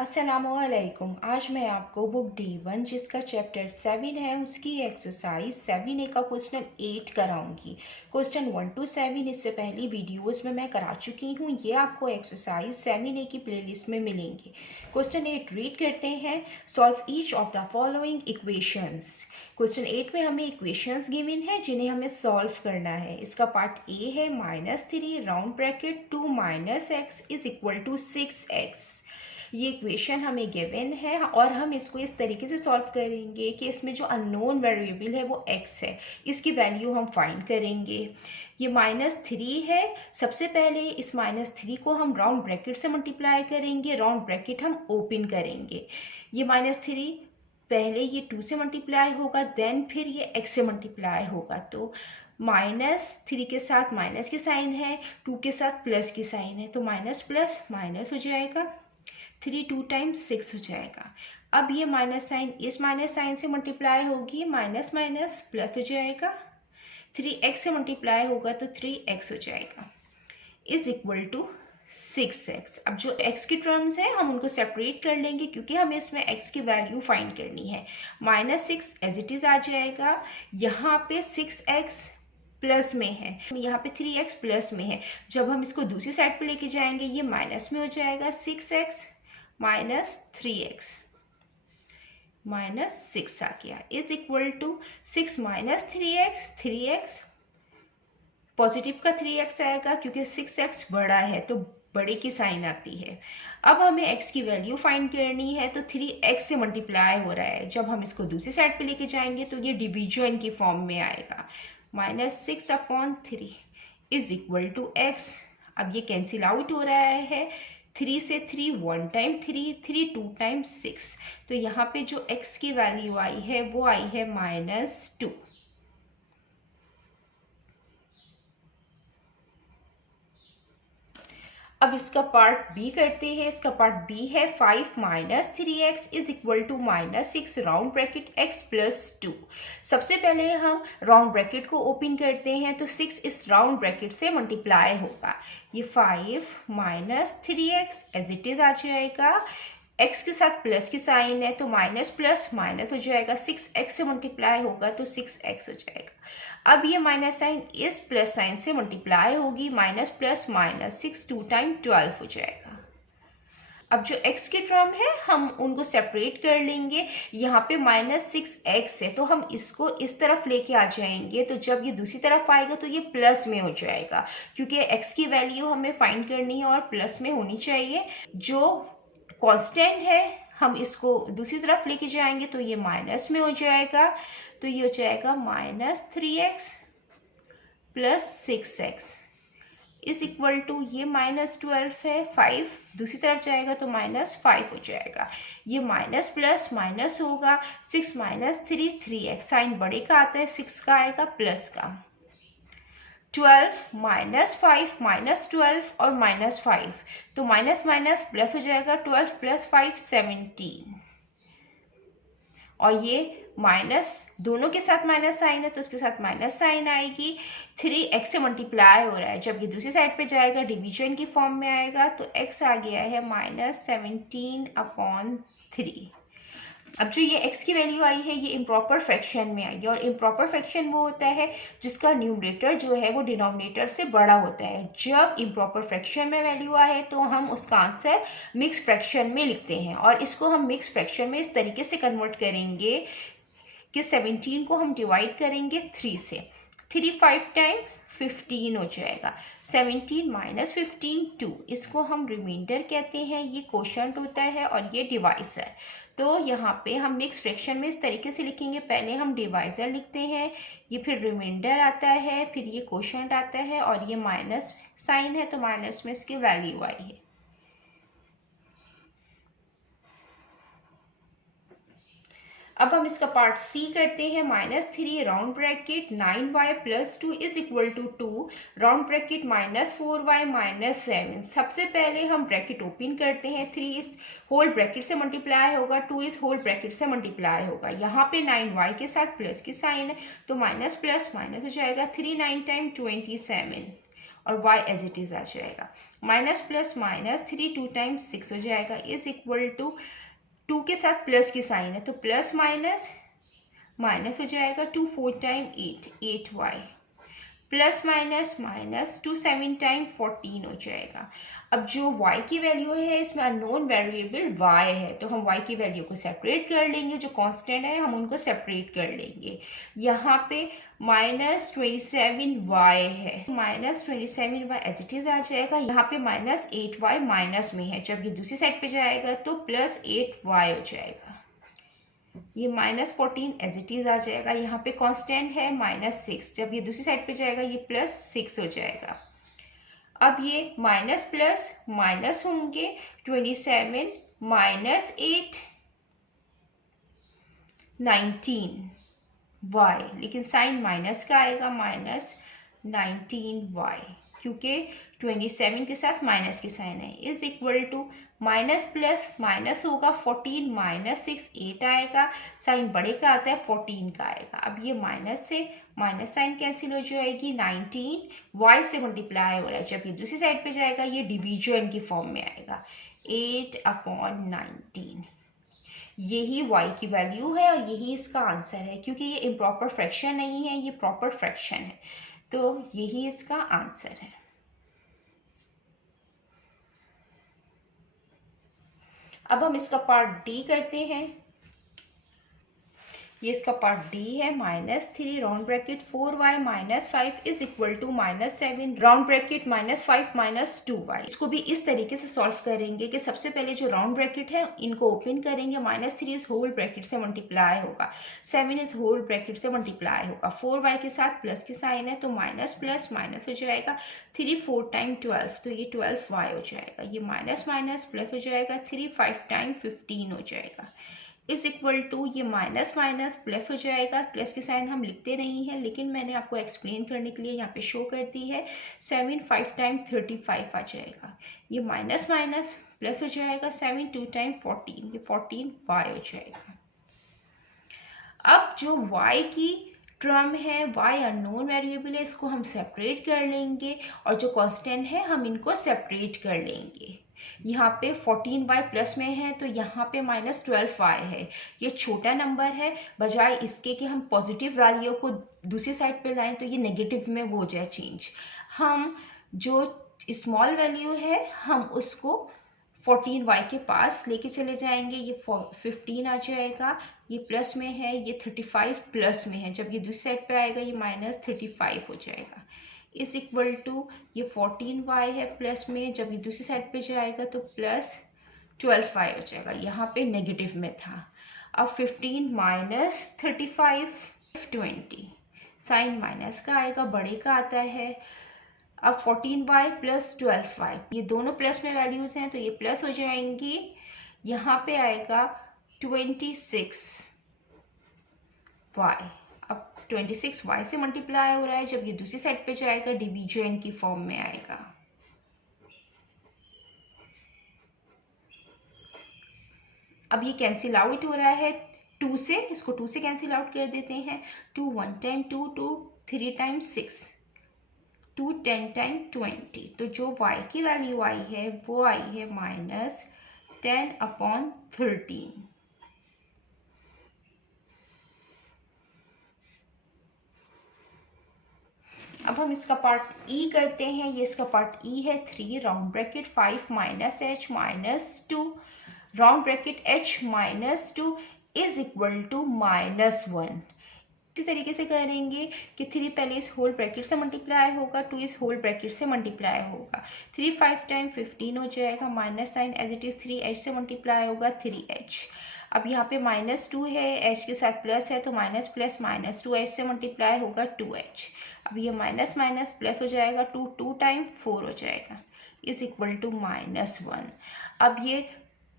अस्सलामुअलैकुम। आज मैं आपको बुक D1 जिसका चैप्टर 7 है उसकी एक्सरसाइज 7A का क्वेश्चन 8 कराऊंगी। क्वेश्चन 1 to 7 इससे पहली वीडियोस में मैं करा चुकी हूँ। ये आपको एक्सरसाइज 7A की प्लेलिस्ट में मिलेंगे। क्वेश्चन 8 रीड करते हैं। Solve each of the following equations. Question 8 में हमें इक्वेशंस गिवन है जिन्हें हमें सॉल्व करना है। इसका पार्ट ए है -3 round bracket 2 - x is equal to 6x। ये इक्वेशन हमें गिवन है और हम इसको इस तरीके से सॉल्व करेंगे कि इसमें जो अननोन वेरिएबल है वो x है, इसकी वैल्यू हम फाइंड करेंगे। ये -3 है। सबसे पहले इस -3 को हम राउंड ब्रैकेट से मल्टीप्लाई करेंगे। राउंड ब्रैकेट हम ओपन करेंगे। ये -3 पहले ये 2 से मल्टीप्लाई होगा, देन फिर ये x से मल्टीप्लाई होगा। तो -3 के साथ माइनस की साइन है, 2 के साथ प्लस की साइन है, तो माइनस प्लस माइनस हो जाएगा। 3 2 टाइम्स 6 हो जाएगा। अब ये माइनस साइन इस माइनस साइन से मल्टीप्लाई होगी, माइनस माइनस प्लस हो जाएगा। 3x से मल्टीप्लाई होगा तो 3x हो जाएगा इज इक्वल टू 6x। अब जो x की टर्म्स हैं हम उनको सेपरेट कर लेंगे क्योंकि हमें इसमें x की वैल्यू फाइंड करनी है। -6 एज इट इज आ जाएगा। यहाँ पे 6x प्लस में है, यहाँ पे 3x प्लस में है। जब हम इसको दूसरी साइड पे लेके जाएंगे ये माइनस में हो जाएगा। 6x -3x -6 आ गया is equal to 6 -3x 3x। Positive का 3x आएगा क्योंकि 6x बड़ा है तो बड़े की साइन आती है। अब हमें x की वैल्यू फाइंड करनी है तो 3x से मल्टीप्लाई हो रहा है। जब हम इसको दूसरी साइड पे लेके जाएंगे तो ये डिवीजन की फॉर्म में आएगा। -6/3 इज इक्वल टू x। अब ये कैंसिल आउट हो रहा है। 3 से 3 1 टाइम 3 3 2 टाइम 6। तो यहाँ पे जो x की वैल्यू आई है वो आई है -2। अब इसका पार्ट बी करते हैं। इसका पार्ट बी है 5 -3x is equal to -6 round bracket x plus 2। सबसे पहले हम राउंड ब्रैकेट को ओपन करते हैं तो 6 इस राउंड ब्रैकेट से मल्टीप्लाई होगा। ये 5 -3x एज इट इज आ जाएगा। x के साथ प्लस की साइन है तो माइनस प्लस माइनस हो जाएगा। 6x से मल्टीप्लाई होगा तो 6x हो जाएगा। अब ये माइनस साइन इस प्लस साइन से मल्टीप्लाई होगी। माइनस प्लस माइनस 6 2 टाइम 12 हो जाएगा। अब जो x की टर्म है हम उनको सेपरेट कर लेंगे। यहाँ पे -6x है तो हम इसको इस तरफ लेके आ जाएंगे। तो जब ये दूसरी तरफ आएगा तो ये प्लस में हो जाएगा क्योंकि x की वैल्यू हमें फाइंड करनी है और प्लस में होनी चाहिए। जो कांस्टेंट है हम इसको दूसरी तरफ लेके जाएंगे तो ये माइनस में हो जाएगा। तो ये हो जाएगा -3x plus 6x is equal to ये -12 है। 5 दूसरी तरफ जाएगा तो -5 हो जाएगा। ये माइनस प्लस माइनस होगा। 6 -3 3x। साइन बड़े का आता है, 6 का आएगा प्लस का। 12 -5 -12 और -5 तो माइनस माइनस प्लस हो जाएगा। 12 + 5 17। और ये माइनस दोनों के साथ माइनस साइन है तो उसके साथ माइनस साइन आएगी। 3x से मल्टीप्लाई हो रहा है, जब ये दूसरी साइड पे जाएगा डिवीजन की फॉर्म में आएगा तो x आ गया है -17/3। अब जो ये x की वैल्यू आई है ये इम्प्रॉपर फ्रैक्शन में आई है और इम्प्रॉपर फ्रैक्शन वो होता है जिसका न्यूमरेटर जो है वो डिनोमिनेटर से बड़ा होता है। जब इम्प्रॉपर फ्रैक्शन में वैल्यू आए तो हम उसका आंसर मिक्स फ्रैक्शन में लिखते हैं और इसको हम मिक्स फ्रैक्शन में इस तरीके से कन्वर्ट करेंगे कि 17 को हम डिवाइड करेंगे 3 से। 3 5 टाइम 15 हो जाएगा। 17 - 15 2। इसको हम रिमाइंडर कहते हैं। ये कोशंट होता है और ये डिवाइजर। तो यहाँ पे हम मिक्स फ्रैक्शन में इस तरीके से लिखेंगे। पहले हम डिवाइजर लिखते हैं, ये फिर रिमाइंडर आता है, फिर ये कोशंट आता है और ये माइनस साइन है तो माइनस में इसकी वैल्यू आई है। अब हम इसका पार्ट सी करते हैं। -3 round bracket 9y plus 2 is equal to 2 round bracket -4y -7। सबसे पहले हम ब्रैकेट ओपन करते हैं। 3 इस होल ब्रैकेट से मल्टीप्लाई होगा, 2 इस होल ब्रैकेट से मल्टीप्लाई होगा। यहाँ पे 9y के साथ प्लस की साइन है तो माइनस प्लस माइनस हो जाएगा। 3 9 टाइम 27 और y एज इट इज़ आ जाएगा। माइनस प्लस माइनस 3 2 टाइम्स 6 हो जाएगा इज इक्वल टू 2 के साथ प्लस की साइन है तो प्लस माइनस माइनस हो जाएगा 2 4 time 8y plus minus minus 2 7 time 14 हो जाएगा। अब जो y की वैल्यू है इसमें अननोन वेरिएबल y है तो हम y की वैल्यू को सेपरेट कर लेंगे, जो कांस्टेंट है हम उनको सेपरेट कर लेंगे। यहाँ पे माइनस 27y है, minus 27y as it is आ जाएगा। यहाँ पे माइनस 8y माइनस में है, जब ये दूसरी साइड पे जाएगा तो प्लस 8y हो जाएगा। ये माइनस 14 एज इट इज आ जाएगा। यहाँ पे कांस्टेंट है माइनस 6, जब ये दूसरी साइड पे जाएगा ये प्लस 6 हो जाएगा। अब ये माइनस प्लस माइनस होंगे, 27 माइनस 8 19y, लेकिन साइन माइनस का आएगा, माइनस 19y, क्योंकि 27 के साथ माइनस की साइन है, is equal to minus plus minus होगा 14 माइनस 6 8 आएगा, साइन बड़े का आता है 14 का आएगा। अब ये माइनस से माइनस साइन कैंसिल हो जाएगी, 19 y से मल्टीप्लाई हो रहा है, जब ये दूसरी साइड पे जाएगा ये डिवीजन की फॉर्म में आएगा, 8/19। यही y की वैल्यू है और यही इसका आंसर है, क्योंकि ये इम्प्रॉपर फ्रैक्शन नहीं है, ये प्रॉपर फ्रैक्शन है, तो यही इसका आंसर है। अब हम इसका पार्ट डी करते हैं। ये इसका पार्ट डी है, -3 round bracket 4y minus 5 is equal to -7 round bracket -5 minus 2y। इसको भी इस तरीके से सॉल्व करेंगे कि सबसे पहले जो राउंड ब्रैकेट है इनको ओपन करेंगे, -3 इस होल ब्रैकेट से मल्टीप्लाई होगा, 7 इस होल ब्रैकेट से मल्टीप्लाई होगा, 4y के साथ प्लस की साइन है तो माइनस प्लस माइनस हो जाएगा, 3 4 टाइम 12 तो ये 12y हो जाएगा, ये माइनस माइनस प्लस हो जाएगा, 3 5 टाइम 15 हो जाएगा, इज इक्वल टू ये माइनस माइनस प्लस हो जाएगा। प्लस की साइन हम लिखते नहीं हैं, लेकिन मैंने आपको एक्सप्लेन करने के लिए यहाँ पे शो कर दी है, 7 5 टाइम 35 आ जाएगा, ये माइनस माइनस प्लस हो जाएगा, 7 2 टाइम 14, ये 14y हो जाएगा। अब जो y की टर्म है, y अननोन वेरिएबल है, इसको हम सेपरेट कर लेंगे और जो कांस्टेंट है हम इनको सेपरेट कर लेंगे। यहाँ पे 14y प्लस में है तो यहाँ पे -12y है, ये छोटा नंबर है, बजाय इसके कि हम पॉजिटिव वैल्यू को दूसरी साइड पे लाएं तो ये नेगेटिव में वो हो जाए चेंज। हम जो स्मॉल वैल्यू है हम उसको 14y के पास लेके चले जाएंगे, ये 15 आ जाएगा, ये प्लस में है, ये 35 प्लस में है, जब ये दूसरी साइड पे आएगा ये -35 हो जाएगा, इज इक्वल टू ये 14y है प्लस में, जब ये दूसरी साइड पे जाएगा तो प्लस 12y हो जाएगा, यहाँ पे नेगेटिव में था। अब 15 माइनस 35 20, साइन माइनस का आएगा, बड़े का आता है। अब 14y प्लस 12y, ये दोनों प्लस में वैल्यूज हैं तो ये प्लस हो जाएंगी, यहाँ पे आएगा 26y। अब 26y से मल्टीप्लाई हो रहा है, जब ये दूसरी साइड पे जाएगा डिवीजन की फॉर्म में आएगा। अब ये कैंसिल आउट हो रहा है 2 से, इसको 2 से कैंसिल आउट कर देते हैं, 2 1 टाइम 2 2 3 टाइम 6 2 10 टाइम 20, तो जो y की वैल्यू आई है वो आई है -10/13। अब हम इसका पार्ट ई करते हैं। ये इसका पार्ट ई है, 3 round bracket 5 minus h minus 2 round bracket h minus 2 is equal to -1। इसी तरीके से करेंगे कि 3 पहले इस होल ब्रैकेट से मल्टीप्लाई होगा, 2 इस होल ब्रैकेट से मल्टीप्लाई होगा, 3 5 टाइम 15 हो जाएगा, minus sign as it is 3h से मल्टीप्लाई होगा 3h। अब यहाँ पे -2 है, h के साथ प्लस है तो माइनस प्लस माइनस 2h से मल्टीप्लाई होगा 2h। अब ये माइनस माइनस प्लस हो जाएगा, 2 2 टाइम 4 हो जाएगा, इज इक्वल टू -1। अब ये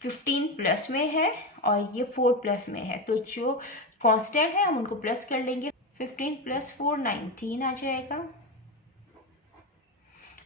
15 प्लस में है और ये 4 प्लस में है, तो जो कांस्टेंट है हम उनको प्लस कर लेंगे, 15 प्लस 4 19 आ जाएगा।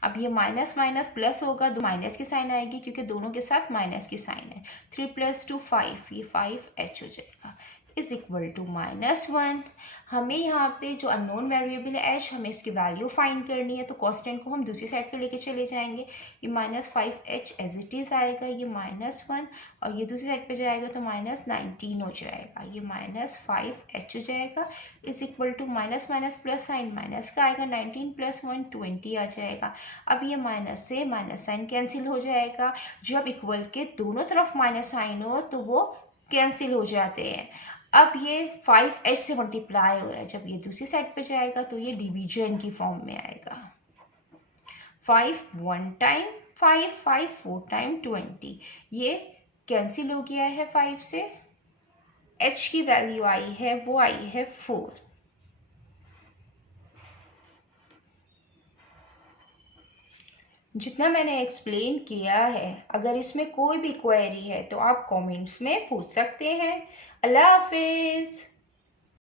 अब ये माइनस माइनस प्लस होगा, दो माइनस की साइन आएगी क्योंकि दोनों के साथ माइनस की साइन है, 3 + 2 5, ये 5h हो जाएगा, इज इक्वल टू -1। हमें यहाँ पे जो अननोन वेरिएबल है एच, हमें इसकी वैल्यू फाइंड करनी है, तो कॉन्स्टेंट को हम दूसरी साइड पे लेके चले जाएंगे। ये -5h एज इट इज़ आएगा, ये -1 और ये दूसरी साइड पे जाएगा तो -19 हो जाएगा, ये -5h हो जाएगा is equal to minus minus plus sign minus का आएगा, 19 + 1 20 आ जाएगा। अब ये माइनस से माइनस साइन कैंसिल हो जाएगा, जब इक्वल के दोनों तरफ माइनस साइन हो तो वो कैंसिल हो जाते हैं। अब ये 5h से मल्टीप्लाई हो रहा है, जब ये दूसरी साइड पे जाएगा तो ये डिवीजन की फॉर्म में आएगा। 5 1 टाइम 5, 5 4 टाइम 20, ये कैंसिल हो गया है 5 से। h की वैल्यू आई है, वो आई है 4। जितना मैंने एक्सप्लेन किया है, अगर इसमें कोई भी क्वेरी है तो आप कमेंट्स में पूछ सकते हैं। अल्लाह हाफिज़।